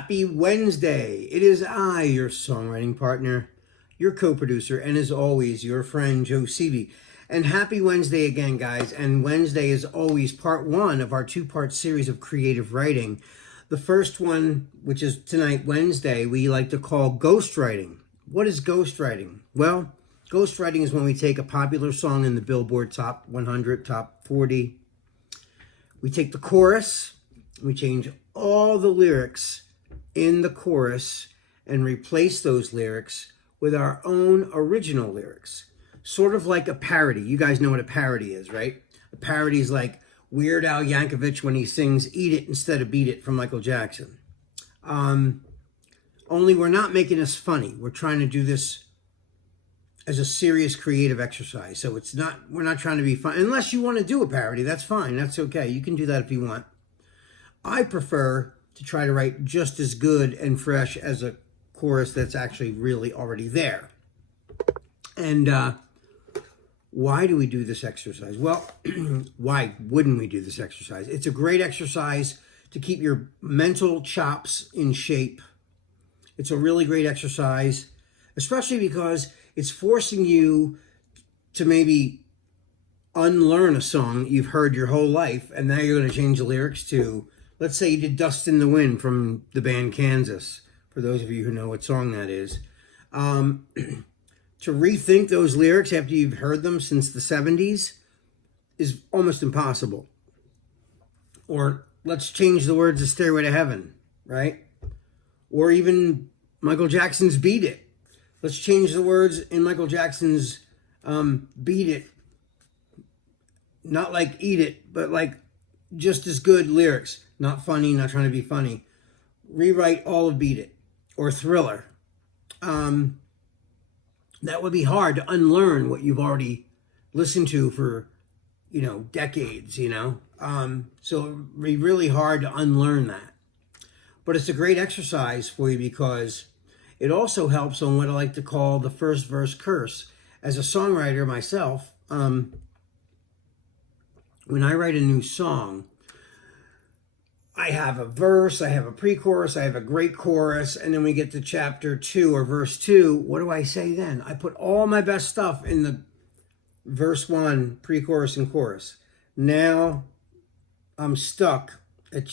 Happy Wednesday. It is I, your songwriting partner, your co-producer, and as always, your friend Joe Seavey. And happy Wednesday again, guys. And Wednesday is always part one of our two-part series of creative writing. The first one, which is tonight, Wednesday, we like to call ghostwriting. What is ghostwriting? Well, ghostwriting is when we take a popular song in the Billboard Top 100, Top 40. We take the chorus, we change all the lyrics in the chorus and replace those lyrics with our own original lyrics. Sort of like a parody. You guys know what a parody is, right? A parody is like Weird Al Yankovic when he sings Eat It Instead of Beat It from Michael Jackson. Only we're not making this funny. We're trying to do this as a serious creative exercise. So we're not trying to be fun. Unless you want to do a parody, that's fine. That's okay. You can do that if you want. I prefer to try to write just as good and fresh as a chorus that's actually really already there. And why do we do this exercise? Well, why wouldn't we do this exercise? It's a great exercise to keep your mental chops in shape. It's a really great exercise, especially because it's forcing you to maybe unlearn a song you've heard your whole life, and now you're going to change the lyrics to, let's say you did Dust in the Wind from the band Kansas, for those of you who know what song that is. To rethink those lyrics after you've heard them since the 70s is almost impossible. Or let's change the words of Stairway to Heaven, right? Or even Michael Jackson's Beat It. Let's change the words in Michael Jackson's Beat It. Not like Eat It, but like just as good lyrics. Not funny, not trying to be funny. Rewrite all of Beat It or Thriller. That would be hard to unlearn what you've already listened to for, decades, So it would be really hard to unlearn that. But it's a great exercise for you because it also helps on what I like to call the first verse curse. As a songwriter myself, when I write a new song, I have a verse, I have a pre-chorus, I have a great chorus, and then we get to chapter 2 or verse 2. What do I say then? I put all my best stuff in the verse 1, pre-chorus and chorus. Now I'm stuck at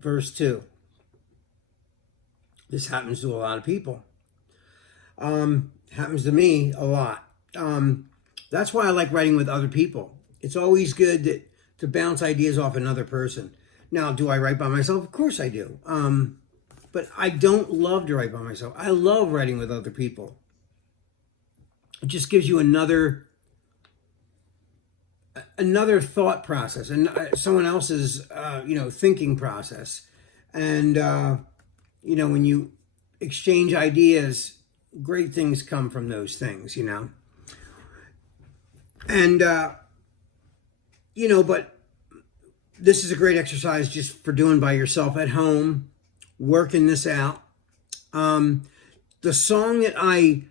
verse 2. This happens to a lot of people. Happens to me a lot. That's why I like writing with other people. It's always good to bounce ideas off another person. Now, do I write by myself? Of course I do. But I don't love to write by myself. I love writing with other people. It just gives you another thought process and someone else's, thinking process. And, when you exchange ideas, great things come from those things, And, but this is a great exercise just for doing by yourself at home, working this out. The song that I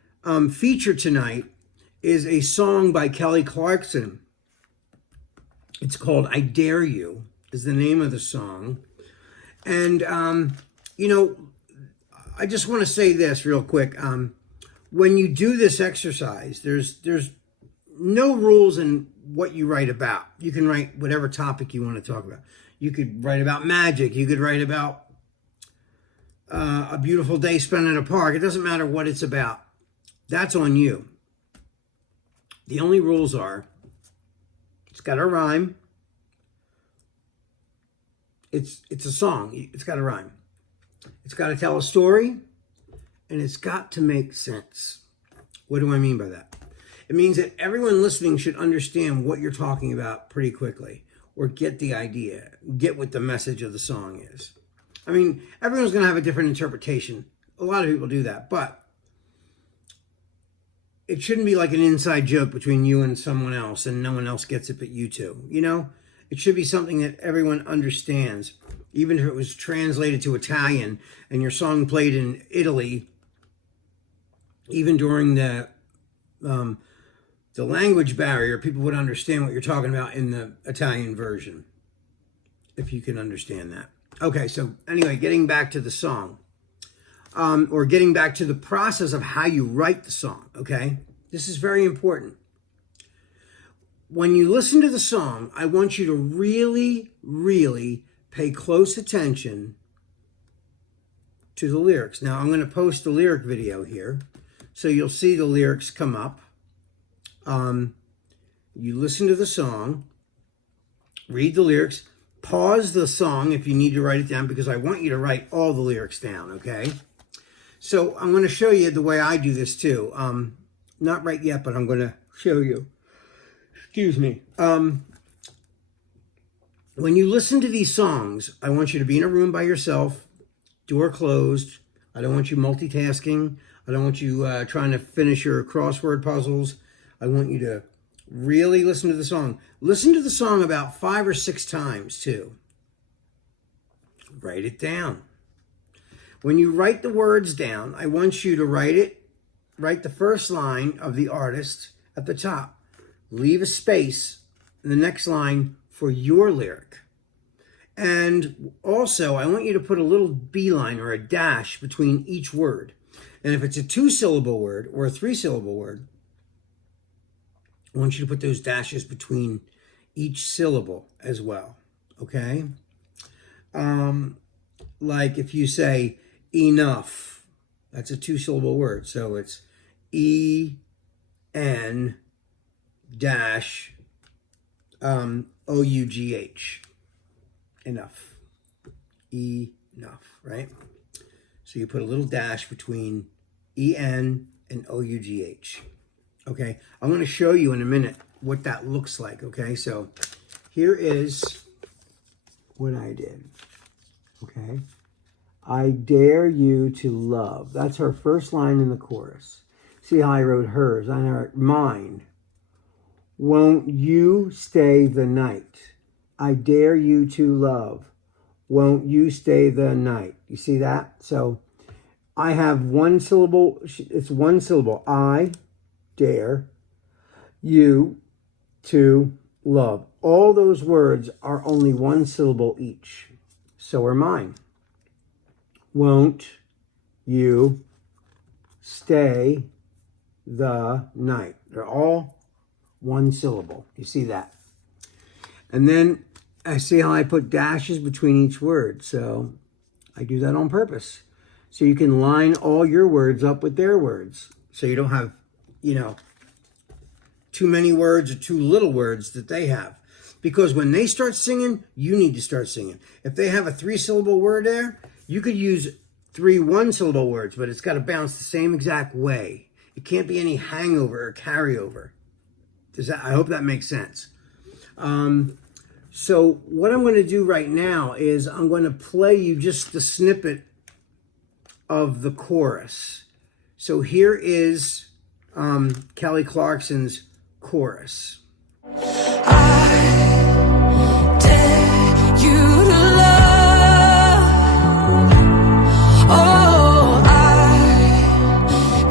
feature tonight is a song by Kelly Clarkson. It's called I Dare You, is the name of the song. And, I just want to say this real quick. When you do this exercise, there's no rules in what you write about. You can write whatever topic you want to talk about. You could write about magic. You could write about a beautiful day spent in a park. It doesn't matter what it's about. That's on you. The only rules are, it's got to rhyme. It's a song. It's got to rhyme. It's got to tell a story, and it's got to make sense. What do I mean by that? It means that everyone listening should understand what you're talking about pretty quickly, or get the idea, get what the message of the song is. I mean, everyone's going to have a different interpretation. A lot of people do that, but it shouldn't be like an inside joke between you and someone else and no one else gets it but you two, It should be something that everyone understands. Even if it was translated to Italian and your song played in Italy, even during the language barrier, people would understand what you're talking about in the Italian version, if you can understand that. Okay, so anyway, getting back to the song. or getting back to the process of how you write the song, okay? This is very important. When you listen to the song, I want you to really, really pay close attention to the lyrics. Now, I'm going to post the lyric video here, so you'll see the lyrics come up. You listen to the song, read the lyrics, pause the song if you need to write it down, because I want you to write all the lyrics down, okay? So I'm going to show you the way I do this too. Not right yet, but I'm going to show you. Excuse me. When you listen to these songs, I want you to be in a room by yourself, door closed. I don't want you multitasking. I don't want you trying to finish your crossword puzzles. I want you to really listen to the song. Listen to the song about 5 or 6 times too. Write it down. When you write the words down, I want you to write the first line of the artist at the top. Leave a space in the next line for your lyric. And also, I want you to put a little beeline or a dash between each word. And if it's a 2-syllable word or a 3-syllable word, I want you to put those dashes between each syllable as well, okay? Like if you say enough, that's a 2-syllable word. So it's E-N dash O-U-G-H, enough, enough, right? So you put a little dash between E-N and O-U-G-H. Okay, I'm going to show you in a minute what that looks like, okay? So here is what I did, okay? I dare you to love. That's her first line in the chorus. See how I wrote hers? I wrote mine. Won't you stay the night? I dare you to love. Won't you stay the night? You see that? So I have 1 syllable. It's 1 syllable. I dare you to love. All those words are only 1 syllable each. So are mine. Won't you stay the night? They're all 1 syllable. You see that? And then I see how I put dashes between each word. So I do that on purpose. So you can line all your words up with their words. So you don't have, too many words or too little words that they have. Because when they start singing, you need to start singing. If they have a 3-syllable word there, you could use 3 1-syllable words, but it's got to bounce the same exact way. It can't be any hangover or carryover. I hope that makes sense. So what I'm going to do right now is I'm going to play you just the snippet of the chorus. So here is Kelly Clarkson's chorus. I dare you to love. Oh, I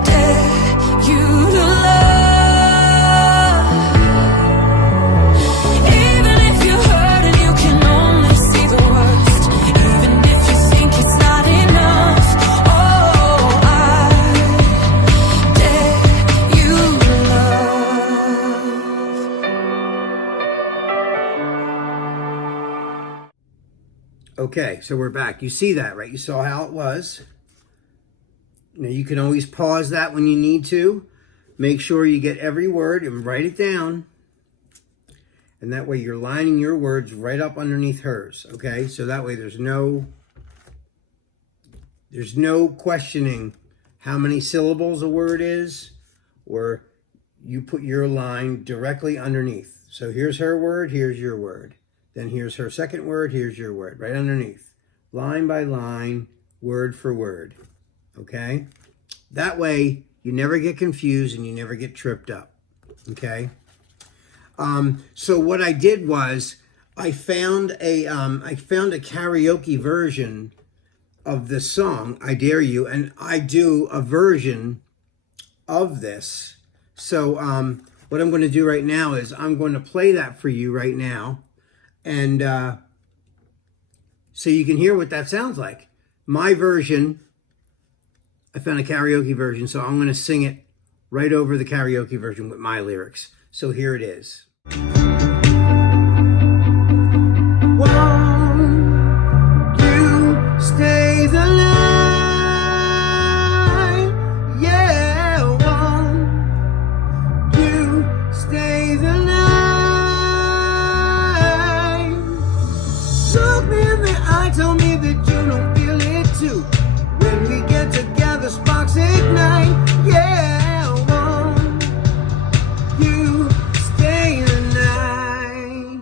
dare you to love. Even if you're hurt and you can only see the worst, even if you think it's not enough. Oh, I dare you to love. Okay, so we're back. You see that, right? You saw how it was. Now you can always pause that when you need to. Make sure you get every word and write it down. And that way you're lining your words right up underneath hers, okay? So that way there's no questioning how many syllables a word is, or you put your line directly underneath. So here's her word, here's your word. Then here's her second word, here's your word, right underneath. Line by line, word for word, okay? That way, you never get confused and you never get tripped up, okay? So what I did was, I found a karaoke version of the song, I Dare You, and I do a version of this. So what I'm going to do right now is I'm going to play that for you right now. And so you can hear what that sounds like. My version I found a karaoke version, so I'm going to sing it right over the karaoke version with my lyrics. So here it is. Won't you stay the night? Yeah, won't you stay the night? Look me in the eye, tell me that you don't feel it too. When we get together, sparks ignite. Yeah, won't you stay the night?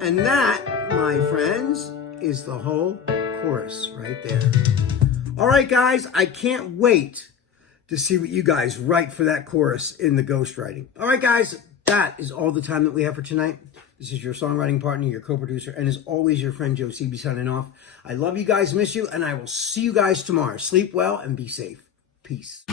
And that, my friends, is the whole chorus right there. All right, guys, I can't wait to see what you guys write for that chorus in the ghostwriting. All right, guys, that is all the time that we have for tonight. This is your songwriting partner, your co-producer, and as always, your friend Joe CB signing off. I love you guys, miss you, and I will see you guys tomorrow. Sleep well and be safe. Peace.